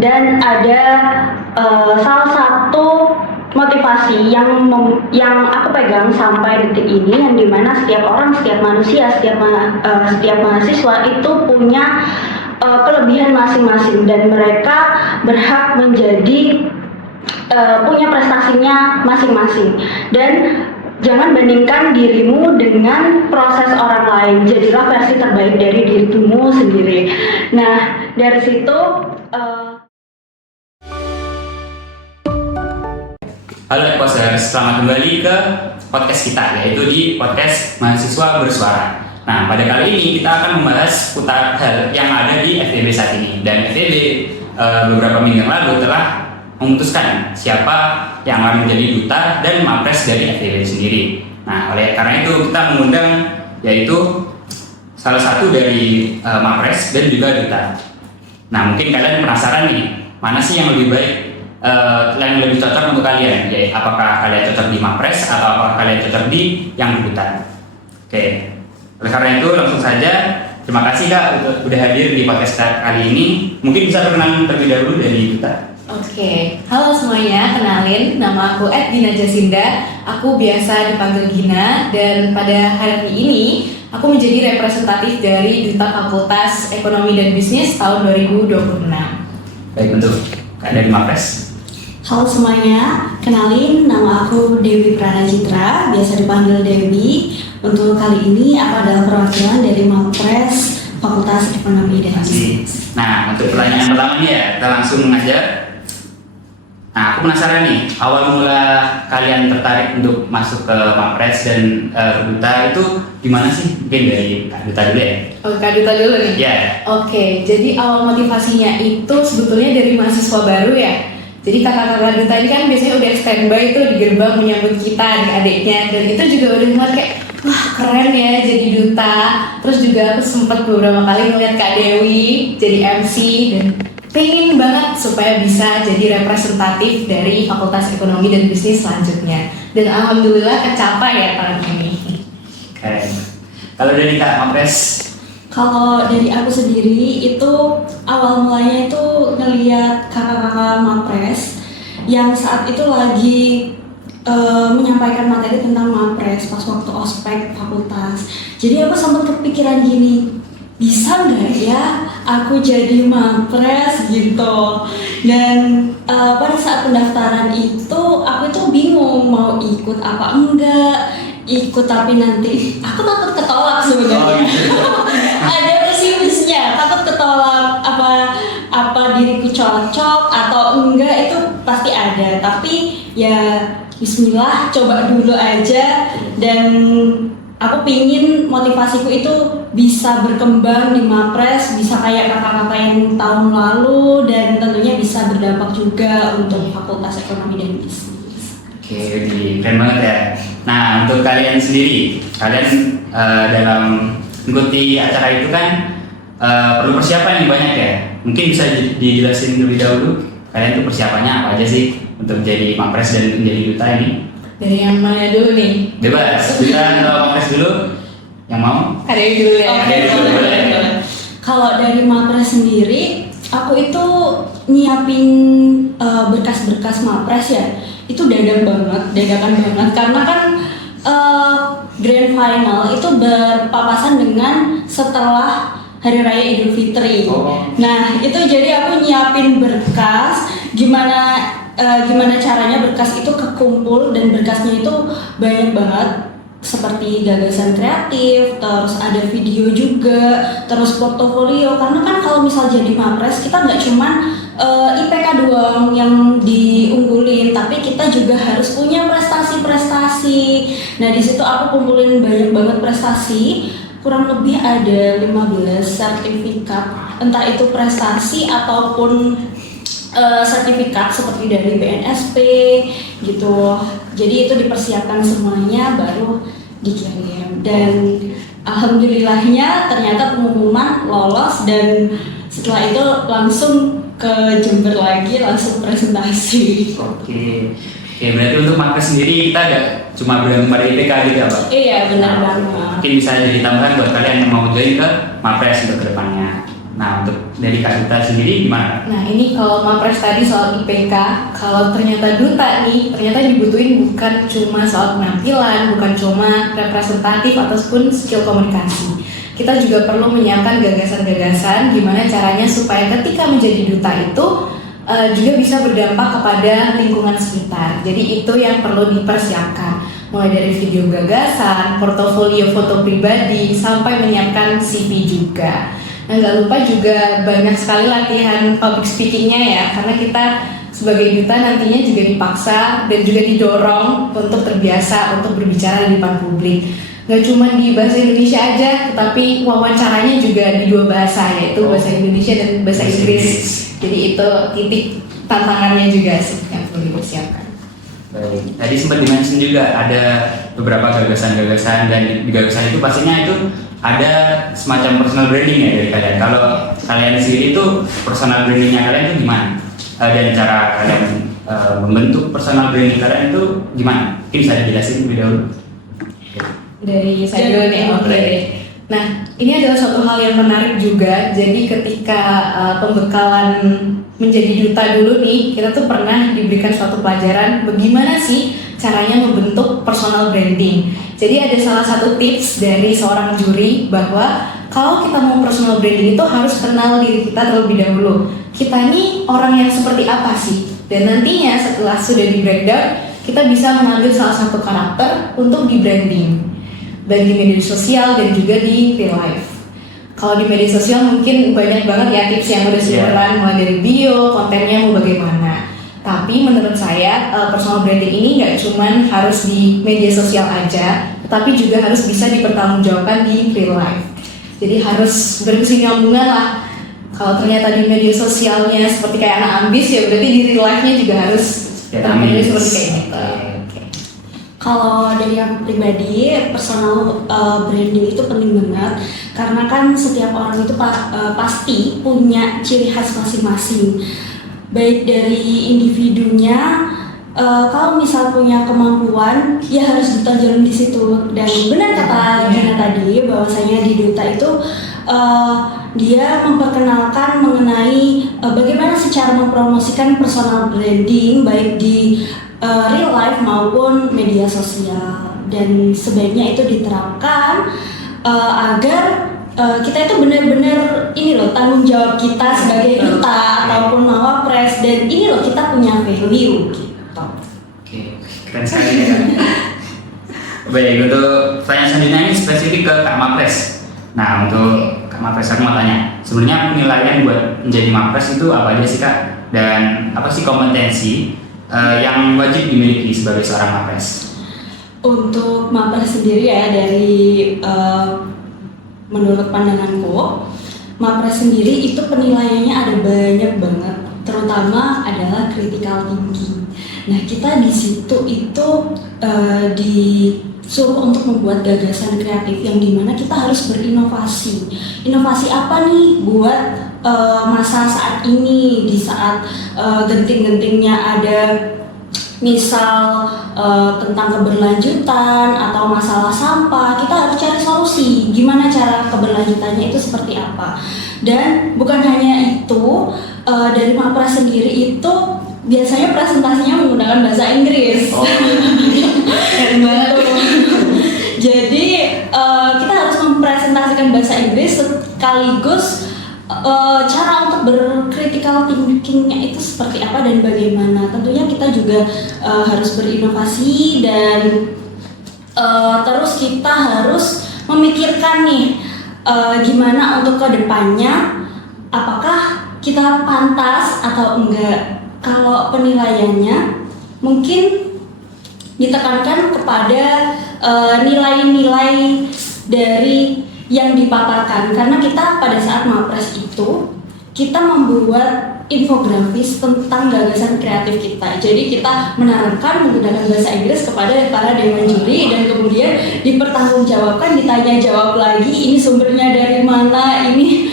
Dan ada salah satu motivasi yang aku pegang sampai detik ini, yang dimana setiap orang, setiap manusia, setiap mahasiswa itu punya kelebihan masing-masing dan mereka berhak menjadi punya prestasinya masing-masing. Dan jangan bandingkan dirimu dengan proses orang lain. Jadilah versi terbaik dari dirimu sendiri. Nah, dari situ Halo Exposers, selamat kembali ke podcast kita, yaitu di podcast Mahasiswa Bersuara. Nah, pada kali ini kita akan membahas putar hal yang ada di FEB saat ini. Dan FEB beberapa minggu yang lalu telah memutuskan siapa yang akan menjadi duta dan mapres dari FEB sendiri. Nah, oleh karena itu kita mengundang yaitu salah satu dari mapres dan juga duta. Nah, mungkin kalian penasaran nih, mana sih yang lebih baik, yang lebih cocok untuk kalian? Ya, apakah kalian cocok di mapres atau apakah kalian cocok di yang duta? Oke. Oleh karena itu langsung saja, terima kasih Kak udah hadir di podcast kali ini. Mungkin bisa perkenalan terlebih dahulu dari duta. Oke, halo semuanya, kenalin, nama aku Dina Jasinda. Aku biasa dipanggil Gina, dan pada hari ini aku menjadi representatif dari Duta Fakultas Ekonomi dan Bisnis tahun 2026. Baik, untuk Kak dari mapres. halo semuanya, kenalin, nama aku Dewi Pranajitra, biasa dipanggil Dewi. Untuk kali ini aku adalah perwakilan dari Mapres Fakultas Ekonomi dan Bisnis. Nah, untuk pertanyaan pertama nih ya, kita langsung aja. Nah, aku penasaran nih, awal mula kalian tertarik untuk masuk ke mapres dan duta itu gimana sih? Mungkin dari Kak Duta dulu ya. Oh, Kak Duta dulu nih? Iya. Oke, jadi awal motivasinya itu sebetulnya dari mahasiswa baru ya. Jadi kakak-kakak duta ini kan biasanya udah standby tuh di gerbang menyambut kita, adik-adiknya. Dan itu juga udah ngeliat kayak, wah keren ya jadi duta. Terus juga aku sempat beberapa kali ngeliat Kak Dewi jadi MC dan pengen banget supaya bisa jadi representatif dari Fakultas Ekonomi dan Bisnis selanjutnya. Dan alhamdulillah kecapai ya tahun ini. Keren. Kalau dari Kak Mapres? Kalau dari aku sendiri itu awal mulanya itu ngeliat kakak-kakak Mapres yang saat itu lagi menyampaikan materi tentang Mapres pas waktu ospek fakultas. Jadi aku sempat kepikiran gini, bisa nggak ya aku jadi Mapres gitu. Dan pada saat pendaftaran itu aku itu bingung mau ikut apa enggak. Ikut tapi nanti aku takut ketolak sebenarnya. Ada pesimisnya, takut ketolak apa diriku cocok atau enggak, itu pasti ada. Tapi ya bismillah, coba dulu aja. Dan aku pingin motivasiku itu bisa berkembang di Mapres, bisa kayak kakak-kakak yang tahun lalu, dan tentunya bisa berdampak juga untuk Fakultas Ekonomi dan Bisnis. Oke, keren banget ya. Nah, untuk kalian sendiri, kalian dalam mengikuti acara itu kan perlu persiapan yang banyak ya. Mungkin bisa dijelasin lebih dahulu, kalian tuh persiapannya apa aja sih untuk jadi Mapres dan menjadi duta ini? Dari yang mana dulu nih? Bebas, kita Mapres dulu, yang mau? Kak Dewi dulu ya. Kak Dewi dulu, boleh. Kalau dari Mapres sendiri, aku itu nyiapin berkas-berkas Mapres ya. Itu dadakan banget karena kan grand final itu berpapasan dengan setelah Hari Raya Idul Fitri. Nah, itu jadi aku nyiapin berkas, gimana caranya berkas itu kekumpul, dan berkasnya itu banyak banget, seperti gagasan kreatif, terus ada video juga, terus portofolio. Karena kan kalau misal jadi Mapres, kita nggak cuman IPK doang yang diunggulin, tapi kita juga harus punya prestasi-prestasi. Nah, di situ aku kumpulin banyak banget prestasi, kurang lebih ada 15 sertifikat, entah itu prestasi ataupun sertifikat seperti dari BNSP gitu. Jadi itu dipersiapkan semuanya baru dikirim. Dan alhamdulillahnya ternyata pengumuman lolos, dan setelah itu langsung ke Jember lagi, langsung presentasi. Oke, berarti untuk Mapres sendiri kita ada cuma bergantung pada IPK gitu ya Pak? Iya, benar banget. Mungkin bisa jadi tambahan buat kalian yang mau join ke Mapres untuk kedepannya. Nah, untuk dari Kak Duta sendiri gimana? Nah ini kalau Mapres tadi soal IPK, kalau ternyata duta nih, ternyata dibutuhin bukan cuma soal penampilan, bukan cuma representatif ataupun skill komunikasi. Kita juga perlu menyiapkan gagasan-gagasan gimana caranya supaya ketika menjadi duta itu juga bisa berdampak kepada lingkungan sekitar. Jadi itu yang perlu dipersiapkan, mulai dari video gagasan, portofolio foto pribadi, sampai menyiapkan CV juga. Nah, nggak lupa juga banyak sekali latihan public speakingnya ya, karena kita sebagai duta nantinya juga dipaksa dan juga didorong untuk terbiasa untuk berbicara di depan publik. Nggak cuma di bahasa Indonesia aja, tetapi wawancaranya juga di dua bahasa, yaitu bahasa Indonesia dan bahasa Inggris. Jadi itu titik tantangannya juga sih yang perlu dipersiapkan. Baik. Tadi sempat dimention juga ada beberapa gagasan-gagasan, dan di gagasan itu pastinya itu ada semacam personal branding ya dari kalian. Kalau kalian sendiri itu personal brandingnya kalian itu gimana? Dan cara kalian membentuk personal branding kalian itu gimana? Mungkin bisa dijelasin lebih dahulu. Dari saya dulu nih, oke. Nah, ini adalah suatu hal yang menarik juga. Jadi ketika pembekalan menjadi duta dulu nih, kita tuh pernah diberikan suatu pelajaran bagaimana sih caranya membentuk personal branding. Jadi ada salah satu tips dari seorang juri bahwa kalau kita mau personal branding itu harus kenal diri kita terlebih dahulu. Kita nih orang yang seperti apa sih? Dan nantinya setelah sudah di breakdown, kita bisa mengambil salah satu karakter untuk di branding, baik di media sosial dan juga di real life. Kalau di media sosial mungkin banyak banget ya tips yang udah sebenarnya mulai dari bio, kontennya mau bagaimana. Tapi menurut saya personal branding ini nggak cuman harus di media sosial aja, tetapi juga harus bisa dipertanggungjawabkan di real life. Jadi harus berkesinambungan lah. Kalau ternyata di media sosialnya seperti kayak anak ambis, ya berarti di real life-nya juga harus tampilnya seperti kayak gitu. Kalau dari aku pribadi, personal branding itu penting banget karena kan setiap orang itu pasti punya ciri khas masing-masing, baik dari individunya. Kalau misal punya kemampuan, ya harus ditonjolin di situ. Dan benar kata Gina tadi, bahwasanya di duta itu dia memperkenalkan mengenai bagaimana secara mempromosikan personal branding baik di real life maupun media sosial, dan sebaiknya itu diterapkan agar kita itu benar-benar ini loh tanggung jawab kita sebagai duta ataupun mawapres, dan ini loh kita punya value gitu. Oke, keren sekali ya. Baik, untuk pertanyaan selanjutnya ini spesifik ke Kak Mapres. Nah, untuk Kak Mapres aku mau tanya, sebenarnya penilaian buat menjadi Mapres itu apa aja sih Kak? Dan apa sih kompetensi yang wajib dimiliki sebagai seorang Mapres? Untuk Mapres sendiri ya, dari menurut pandanganku, Mapres sendiri itu penilaiannya ada banyak banget, terutama adalah critical thinking. Nah, kita di situ itu disuruh untuk membuat gagasan kreatif yang dimana kita harus berinovasi. Inovasi apa nih buat masa saat ini, di saat genting-gentingnya ada misal tentang keberlanjutan atau masalah sampah, kita harus cari solusi gimana cara keberlanjutannya itu seperti apa. Dan bukan hanya itu, dari Mapres sendiri itu biasanya presentasinya menggunakan bahasa Inggris. Keren banget. Jadi kita harus mempresentasikan bahasa Inggris sekaligus cara untuk bercritical thinkingnya itu seperti apa dan bagaimana. Tentunya kita juga harus berinovasi dan terus kita harus memikirkan nih gimana untuk kedepannya, apakah kita pantas atau enggak. Kalau penilaiannya mungkin ditekankan kepada nilai-nilai dari yang dipaparkan, karena kita pada saat Mapres itu kita membuat infografis tentang gagasan kreatif kita. Jadi kita menerangkan menggunakan bahasa Inggris kepada para dewan juri, dan kemudian dipertanggungjawabkan, ditanya jawab lagi, ini sumbernya dari mana, ini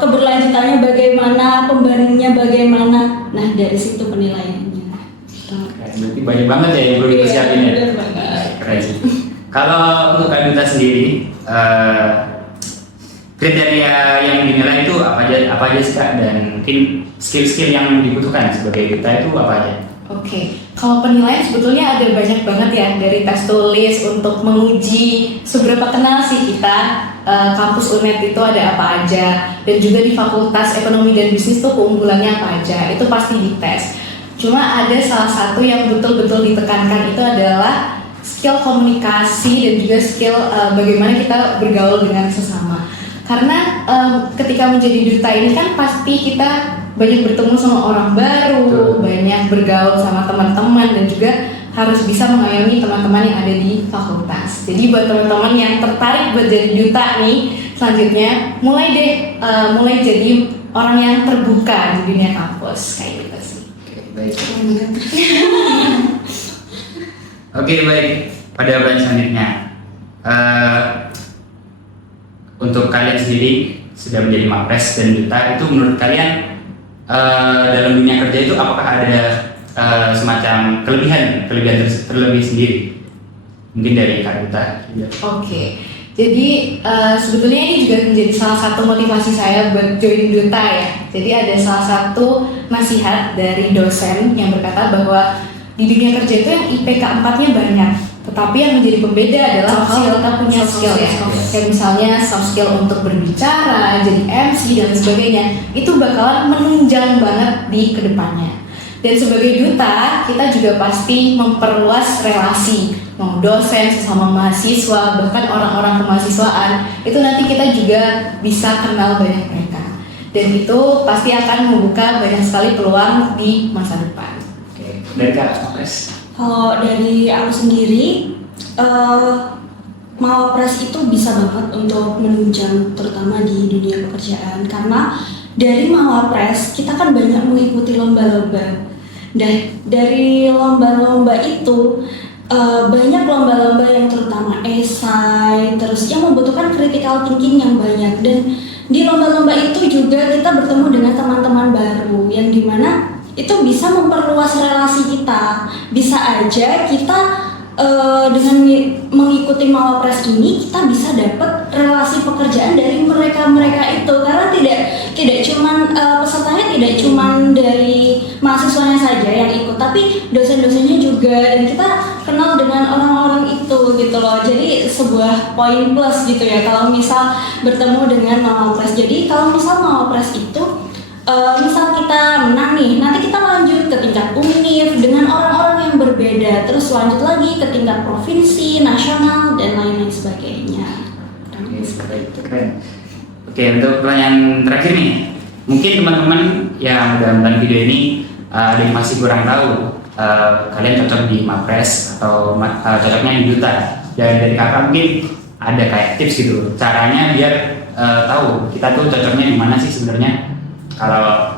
keberlanjutannya bagaimana, pembandingnya bagaimana. Nah, dari situ penilaiannya. Berarti banyak banget ya yang perlu dipersiapin ya. Benar banget. Keren sih. Kalau untuk Kak Duta sendiri, kriteria yang dinilai itu apa aja sih Kak, dan mungkin skill-skill yang dibutuhkan sebagai duta itu apa aja? Oke, kalau penilaian sebetulnya ada banyak banget ya, dari tes tulis untuk menguji seberapa kenal sih kita kampus UNED itu ada apa aja, dan juga di Fakultas Ekonomi dan Bisnis tuh keunggulannya apa aja, itu pasti dites. Cuma ada salah satu yang betul-betul ditekankan, itu adalah skill komunikasi dan juga skill bagaimana kita bergaul dengan sesama. Karena ketika menjadi duta ini kan pasti kita banyak bertemu sama orang baru, banyak bergaul sama teman-teman, dan juga harus bisa mengayomi teman-teman yang ada di fakultas. Jadi buat teman-teman yang tertarik buat jadi duta nih, selanjutnya mulai jadi orang yang terbuka di dunia kampus kayak gitu sih. Baik. Oke, baik. Pada pertanyaan selanjutnya, untuk kalian sendiri sudah menjadi mapres dan duta, itu menurut kalian dalam dunia kerja itu apakah ada semacam kelebihan terlebih sendiri? Mungkin dari Kak Duta. Oke. Jadi sebetulnya ini juga menjadi salah satu motivasi saya buat join duta ya. Jadi ada salah satu nasihat dari dosen yang berkata bahwa di dunia kerja itu yang IPK 4-nya banyak, tetapi yang menjadi pembeda adalah kita punya skill ya. Kayak misalnya soft skill untuk berbicara, jadi MC dan sebagainya. Itu bakalan menunjang banget di kedepannya. Dan sebagai duta, kita juga pasti memperluas relasi, mau dosen sesama mahasiswa, bahkan orang-orang kemahasiswaan, itu nanti kita juga bisa kenal banyak mereka. Dan itu pasti akan membuka banyak sekali peluang di masa depan. Oke, dari Kak Mapres. Kalau dari aku sendiri, Mawapres itu bisa banget untuk menunjang terutama di dunia pekerjaan, karena dari Mawapres kita kan banyak mengikuti lomba-lomba. Dan dari lomba-lomba itu banyak lomba-lomba yang terutama esai, terus yang membutuhkan critical thinking yang banyak. Dan di lomba-lomba itu juga kita bertemu dengan teman-teman baru yang dimana itu bisa memperluas relasi kita. Bisa aja kita dengan mengikuti Mawapres ini kita bisa dapat relasi pekerjaan dari mereka itu, karena tidak cuman pesertanya tidak cuman dari mahasiswanya saja yang ikut, tapi dosen-dosennya juga, dan kita kenal dengan orang-orang itu gitu loh. Jadi sebuah poin plus gitu ya kalau misal bertemu dengan Mawapres. Jadi kalau misal Mawapres itu misal kita menang nih, nanti kita lanjut ke tingkat univ dengan orang-orang yang berbeda, terus lanjut lagi ke tingkat provinsi, nasional, dan lain-lain sebagainya. Keren. Oke, untuk pertanyaan terakhir nih, mungkin teman-teman yang udah nonton video ini ada yang masih kurang tahu kalian cocok di Mapres atau cocoknya di duta. Dan dari kakak mungkin ada kayak tips gitu, caranya biar tahu kita tuh cocoknya di mana sih sebenarnya. Kalau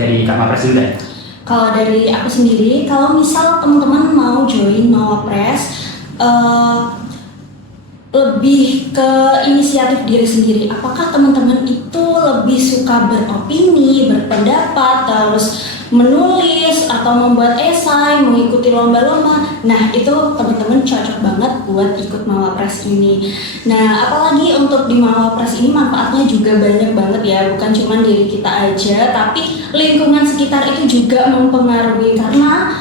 dari Kak Mapres dulu deh. Kalau dari aku sendiri, kalau misal teman-teman mau join Mawapres, lebih ke inisiatif diri sendiri. Apakah teman-teman itu lebih suka beropini, berpendapat, terus menulis atau membuat esai, mengikuti lomba-lomba? Nah, itu teman-teman cocok banget buat ikut Mawapres ini. Nah, apalagi untuk di Mawapres ini manfaatnya juga banyak banget ya, bukan cuma diri kita aja, tapi lingkungan sekitar itu juga mempengaruhi. Karena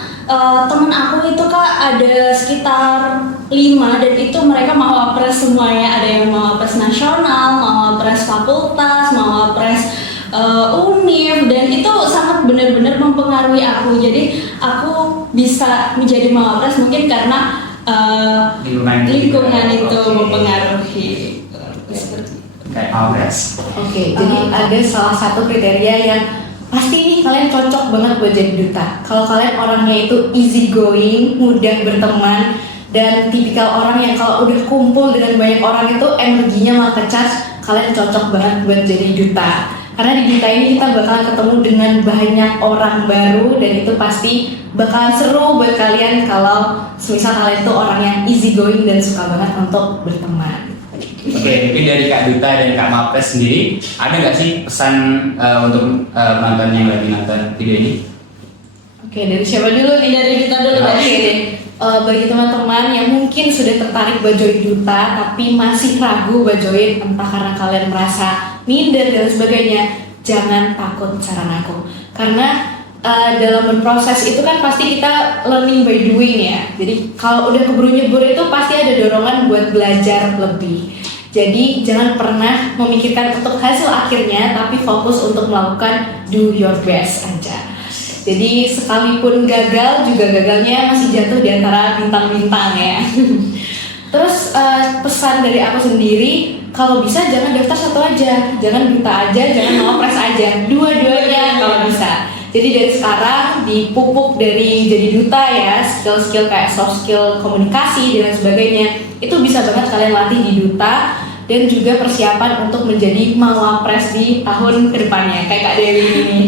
temen aku itu Kak ada sekitar 5, dan itu mereka Mawapres semuanya. Ada yang Mawapres nasional, Mawapres fakultas, Mawapres univ, dan itu sangat benar-benar mempengaruhi aku. Jadi aku bisa menjadi Mawapres mungkin karena lingkungan itu mempengaruhi. Kayak Mapres. Oke, jadi ada salah satu kriteria yang pasti nih kalian cocok banget buat jadi duta. Kalau kalian orangnya itu easy going, mudah berteman, dan tipikal orang yang kalau udah kumpul dengan banyak orang itu energinya malah ke-charge, kalian cocok banget buat jadi duta. Karena di duta ini kita bakalan ketemu dengan banyak orang baru, dan itu pasti bakalan seru buat kalian kalau semisal kalian tuh orang yang easy going dan suka banget untuk berteman. Oke, mungkin dari Kak Duta dan Kak Mapres sendiri, ada nggak sih pesan untuk penonton yang lagi nonton video ini? Oke, dari siapa dulu nih? Dari kita dulu. Oke deh. bagi teman-teman yang mungkin sudah tertarik buat join duta tapi masih ragu buat join, entah karena kalian merasa minder dan sebagainya, jangan takut saran aku. Karena dalam berproses itu kan pasti kita learning by doing ya. Jadi kalau udah keburu nyebur itu pasti ada dorongan buat belajar lebih. Jadi jangan pernah memikirkan untuk hasil akhirnya, tapi fokus untuk melakukan do your best aja. Jadi sekalipun gagal, juga gagalnya masih jatuh di antara bintang-bintang ya. Terus pesan dari aku sendiri, kalau bisa jangan daftar satu aja, jangan duta aja, jangan mawapres aja, dua-duanya kalau bisa. Jadi dari sekarang dipupuk dari jadi duta ya, skill-skill kayak soft skill komunikasi dan sebagainya, itu bisa banget kalian latih di duta. Dan juga persiapan untuk menjadi mawapres di tahun kedepannya kayak Kak Dewi ini.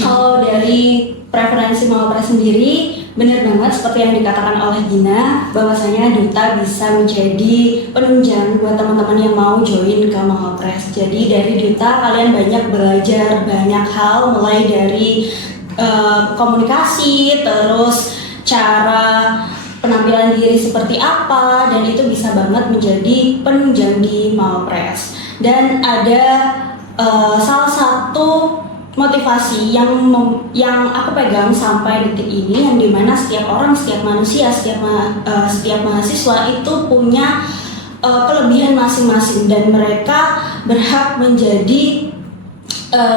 Kalau dari preferensi mawapres sendiri, benar banget seperti yang dikatakan oleh Gina, bahwasanya duta bisa menjadi penunjang buat teman-teman yang mau join ke mawapres. Jadi dari duta kalian banyak belajar banyak hal, mulai dari komunikasi, terus cara penampilan diri seperti apa, dan itu bisa banget menjadi penunjang di mawapres. Dan ada salah satu motivasi yang aku pegang sampai detik ini, yang dimana setiap orang, setiap manusia, setiap mahasiswa itu punya kelebihan masing-masing, dan mereka berhak menjadi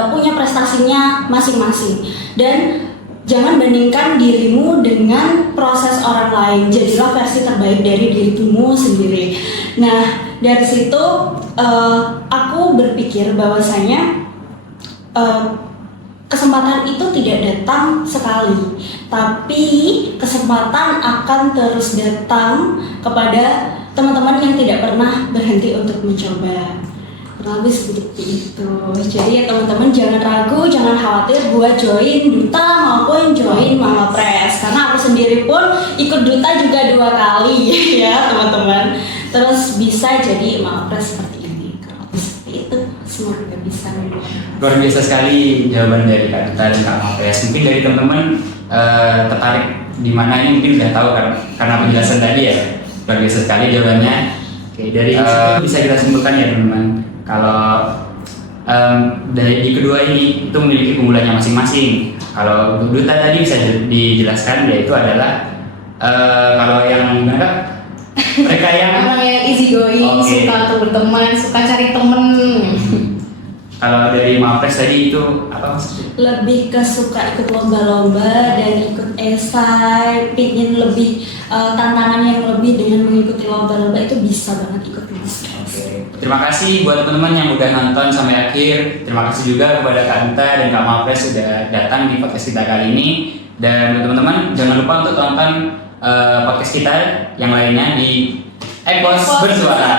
punya prestasinya masing-masing. Dan jangan bandingkan dirimu dengan proses orang lain. Jadilah versi terbaik dari dirimu sendiri. Nah, dari situ aku berpikir bahwasanya kesempatan itu tidak datang sekali, tapi kesempatan akan terus datang kepada teman-teman yang tidak pernah berhenti untuk mencoba. Lebih seperti itu. Jadi ya teman-teman jangan ragu, jangan khawatir buat join duta maupun join mawapres. Karena aku sendiri pun ikut duta juga 2 kali ya teman-teman. Terus bisa jadi mawapres seperti ini. Kalau seperti itu semoga bisa. Luar biasa sekali jawaban dari Kak Duta dan Kak Mawapres. Mungkin dari teman-teman tertarik di mana ini mungkin udah tahu kan karena penjelasan tadi ya. Luar biasa sekali jawabannya. Oke, dari bisa kita simpulkan ya teman-teman. Kalau dari di kedua ini itu memiliki keunggulannya masing-masing. Kalau untuk duta tadi bisa dijelaskan, yaitu adalah kalau yang mereka yang orang yang easy going, suka untuk berteman, suka cari temen. Kalau dari mawapres tadi itu apa maksudnya? Lebih ke suka ikut lomba-lomba dan ikut esai, pingin lebih tantangan yang lebih dengan mengikuti lomba-lomba, itu bisa banget ikut mas. Terima kasih buat teman-teman yang udah nonton sampai akhir. Terima kasih juga kepada Kak Duta dan Kak Mawapres sudah datang di podcast kita kali ini. Dan buat teman-teman jangan lupa untuk tonton podcast kita yang lainnya di Epos Bersuara.